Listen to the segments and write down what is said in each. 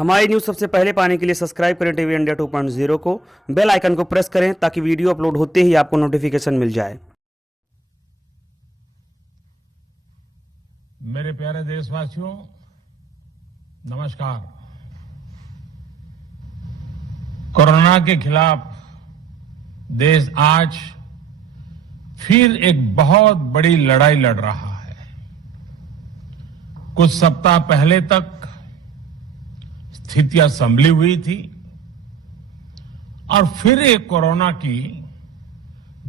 हमारी न्यूज सबसे पहले पाने के लिए सब्सक्राइब करें टीवी इंडिया 2.0 को। बेल आइकन को प्रेस करें ताकि वीडियो अपलोड होते ही आपको नोटिफिकेशन मिल जाए। मेरे प्यारे देशवासियों, नमस्कार। कोरोना के खिलाफ देश आज फिर एक बहुत बड़ी लड़ाई लड़ रहा है। कुछ सप्ताह पहले तक स्थितियां संभली हुई थी और फिर एक कोरोना की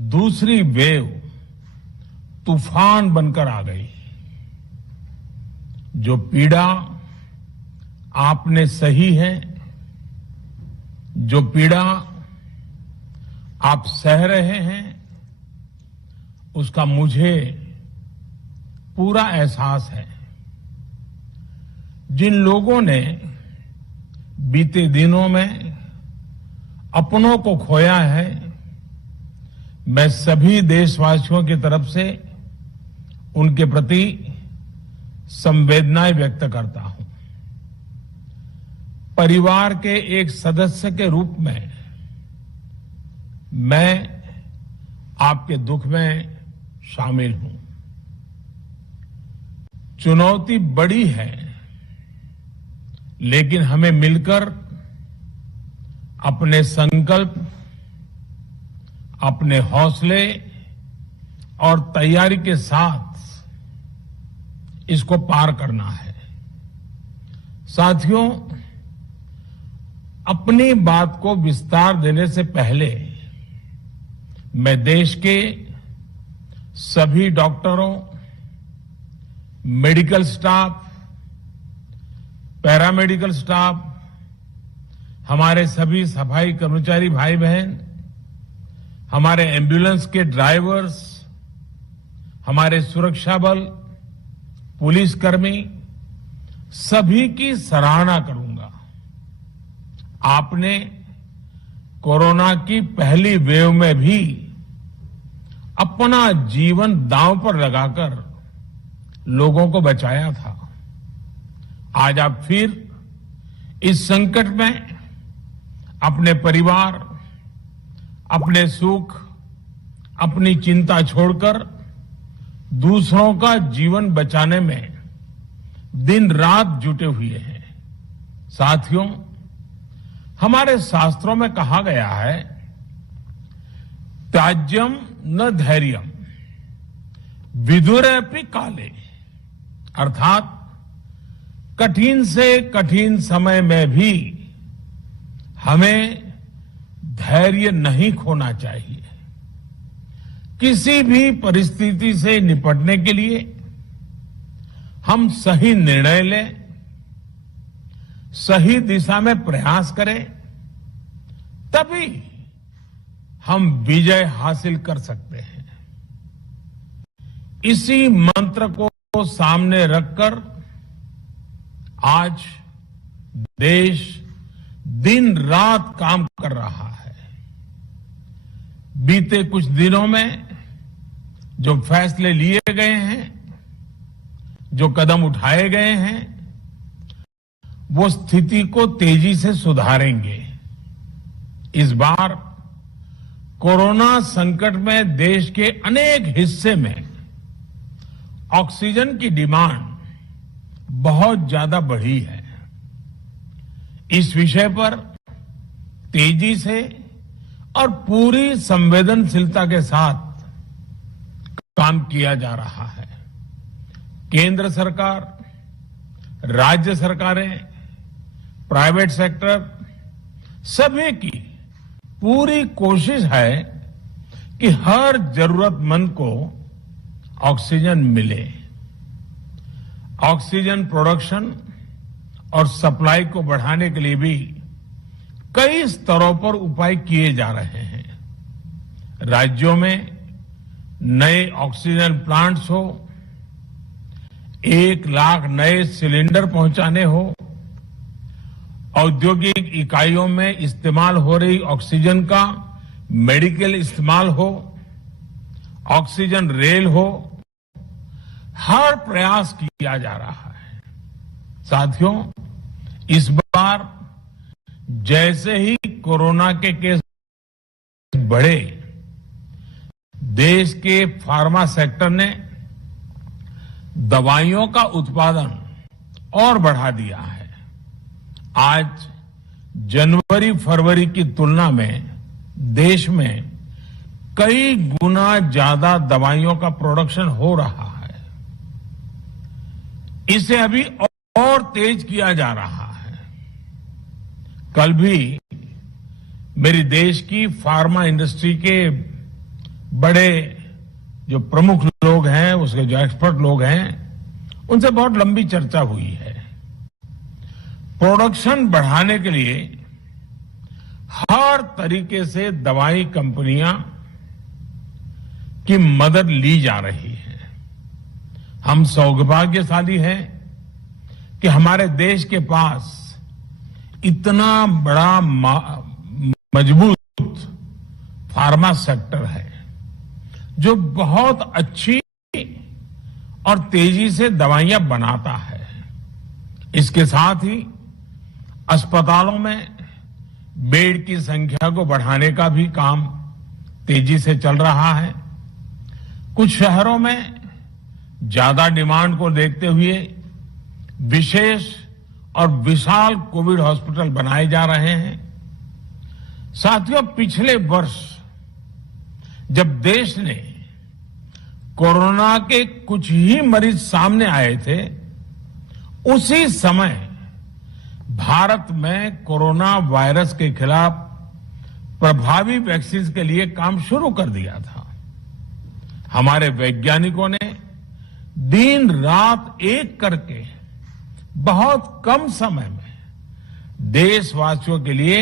दूसरी वेव तूफान बनकर आ गई। जो पीड़ा आपने सही है, जो पीड़ा आप सह रहे हैं, उसका मुझे पूरा एहसास है। जिन लोगों ने बीते दिनों में अपनों को खोया है, मैं सभी देशवासियों की तरफ से उनके प्रति संवेदनाएं व्यक्त करता हूं। परिवार के एक सदस्य के रूप में मैं आपके दुख में शामिल हूं। चुनौती बड़ी है, लेकिन हमें मिलकर अपने संकल्प, अपने हौसले और तैयारी के साथ इसको पार करना है। साथियों, अपनी बात को विस्तार देने से पहले मैं देश के सभी डॉक्टरों, मेडिकल स्टाफ, पैरामेडिकल स्टाफ, हमारे सभी सफाई कर्मचारी भाई बहन, हमारे एम्बुलेंस के ड्राइवर्स, हमारे सुरक्षा बल, पुलिसकर्मी, सभी की सराहना करूंगा। आपने कोरोना की पहली वेव में भी अपना जीवन दांव पर लगाकर लोगों को बचाया था। आज आप फिर इस संकट में अपने परिवार, अपने सुख, अपनी चिंता छोड़कर दूसरों का जीवन बचाने में दिन रात जुटे हुए हैं। साथियों, हमारे शास्त्रों में कहा गया है, त्याज्यम न धैर्यम विदुरपि काले, अर्थात कठिन से कठिन समय में भी हमें धैर्य नहीं खोना चाहिए। किसी भी परिस्थिति से निपटने के लिए हम सही निर्णय लें, सही दिशा में प्रयास करें, तभी हम विजय हासिल कर सकते हैं। इसी मंत्र को सामने रखकर आज देश दिन रात काम कर रहा है। बीते कुछ दिनों में जो फैसले लिए गए हैं, जो कदम उठाए गए हैं, वो स्थिति को तेजी से सुधारेंगे। इस बार कोरोना संकट में देश के अनेक हिस्से में ऑक्सीजन की डिमांड बहुत ज्यादा बढ़ी है। इस विषय पर तेजी से और पूरी संवेदनशीलता के साथ काम किया जा रहा है। केंद्र सरकार, राज्य सरकारें, प्राइवेट सेक्टर, सभी की पूरी कोशिश है कि हर जरूरतमंद को ऑक्सीजन मिले। ऑक्सीजन प्रोडक्शन और सप्लाई को बढ़ाने के लिए भी कई स्तरों पर उपाय किए जा रहे हैं। राज्यों में नए ऑक्सीजन प्लांट्स हो, 1 लाख नए सिलेंडर पहुंचाने हो, औद्योगिक इकाइयों में इस्तेमाल हो रही ऑक्सीजन का मेडिकल इस्तेमाल हो, ऑक्सीजन रेल हो, हर प्रयास किया जा रहा है। साथियों, इस बार बार जैसे ही कोरोना के केस बढ़े, देश के फार्मा सेक्टर ने दवाइयों का उत्पादन और बढ़ा दिया है। आज जनवरी फरवरी की तुलना में देश में कई गुना ज्यादा दवाइयों का प्रोडक्शन हो रहा है। इसे अभी और तेज किया जा रहा है। कल भी मेरी देश की फार्मा इंडस्ट्री के बड़े जो प्रमुख लोग हैं, उसके जो एक्सपर्ट लोग हैं, उनसे बहुत लंबी चर्चा हुई है। प्रोडक्शन बढ़ाने के लिए हर तरीके से दवाई कंपनियां की मदद ली जा रही है। हम सौभाग्यशाली हैं कि हमारे देश के पास इतना बड़ा मजबूत फार्मा सेक्टर है जो बहुत अच्छी और तेजी से दवाइयां बनाता है। इसके साथ ही अस्पतालों में बेड की संख्या को बढ़ाने का भी काम तेजी से चल रहा है। कुछ शहरों में ज्यादा डिमांड को देखते हुए विशेष और विशाल कोविड हॉस्पिटल बनाए जा रहे हैं। साथियों, पिछले वर्ष जब देश ने कोरोना के कुछ ही मरीज सामने आए थे, उसी समय भारत में कोरोना वायरस के खिलाफ प्रभावी वैक्सीन के लिए काम शुरू कर दिया था। हमारे वैज्ञानिकों ने दिन रात एक करके बहुत कम समय में देशवासियों के लिए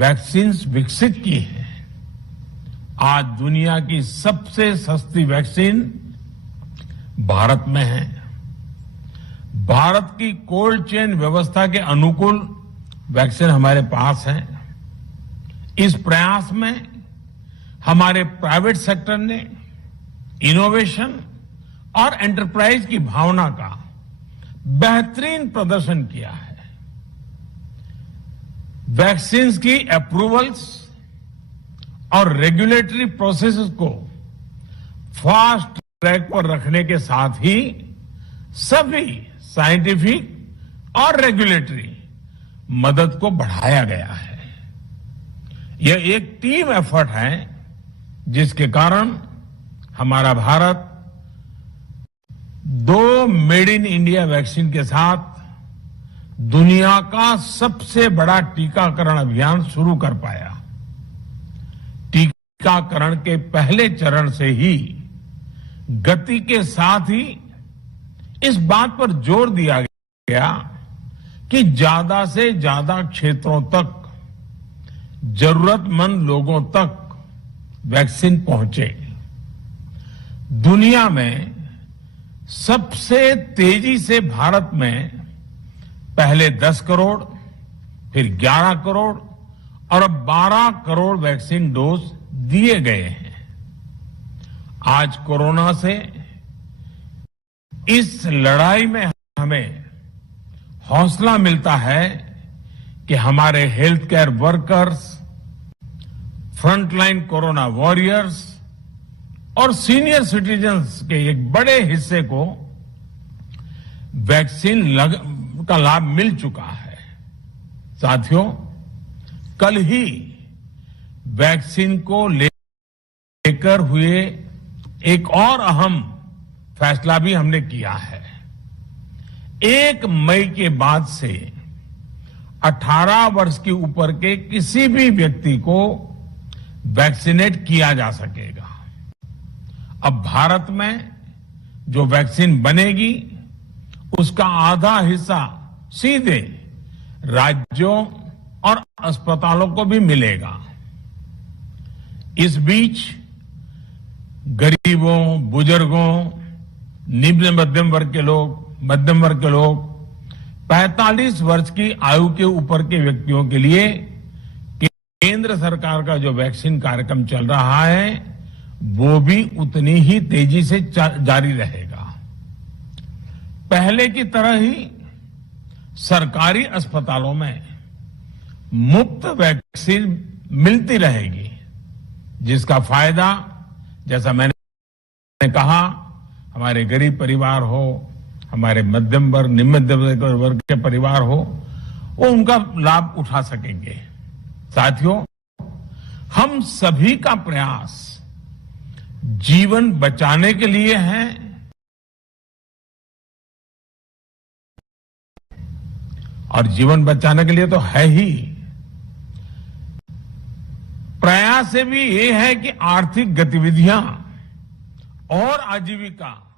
वैक्सीन विकसित की है। आज दुनिया की सबसे सस्ती वैक्सीन भारत में है। भारत की कोल्ड चेन व्यवस्था के अनुकूल वैक्सीन हमारे पास है। इस प्रयास में हमारे प्राइवेट सेक्टर ने इनोवेशन और एंटरप्राइज की भावना का बेहतरीन प्रदर्शन किया है। वैक्सीन की अप्रूवल्स और रेगुलेटरी प्रोसेसेस को फास्ट ट्रैक पर रखने के साथ ही सभी साइंटिफिक और रेगुलेटरी मदद को बढ़ाया गया है। यह एक टीम एफर्ट है जिसके कारण हमारा Bharat 2 made in India vaccine के साथ दुनिया का सबसे बड़ा टीकाकरण अभियान शुरू कर पाया। टीकाकरण के पहले चरण से ही गति के साथ ही इस बात पर जोर दिया गया कि ज्यादा से ज्यादा क्षेत्रों तक, जरूरतमंद लोगों तक वैक्सीन पहुंचे। दुनिया में सबसे तेजी से भारत में पहले 10 करोड़, फिर 11 करोड़ और अब 12 करोड़ वैक्सीन डोज दिए गए हैं। आज कोरोना से इस लड़ाई में हमें हौसला मिलता है कि हमारे health care workers, frontline corona warriors और सीनियर सिटीजन्स के एक बड़े हिस्से को वैक्सीन का लाभ मिल चुका है। साथियों, कल ही वैक्सीन को लेकर हुए एक और अहम फैसला भी हमने किया है। 1 मई के बाद से 18 वर्ष के ऊपर के किसी भी व्यक्ति को वैक्सीनेट किया जा सकेगा। अब भारत में जो वैक्सीन बनेगी उसका आधा हिस्सा सीधे राज्यों और अस्पतालों को भी मिलेगा। इस बीच गरीबों, बुजुर्गों, निम्न मध्यम वर्ग के लोग 45 वर्ष की आयु के ऊपर के व्यक्तियों के लिए केंद्र सरकार का जो वैक्सीन कार्यक्रम चल रहा है वो भी उतनी ही तेजी से जारी रहेगा। पहले की तरह ही सरकारी अस्पतालों में मुफ्त वैक्सीन मिलती रहेगी, जिसका फायदा, जैसा मैंने कहा, हमारे गरीब परिवार हो, हमारे मध्यम वर्ग, निम्न मध्यम वर्ग के परिवार हो, वो उनका लाभ उठा सकेंगे। साथियों, हम सभी का प्रयास जीवन बचाने के लिए है और जीवन बचाने के लिए तो है ही, प्रयास से भी ये है कि आर्थिक गतिविधियां और आजीविका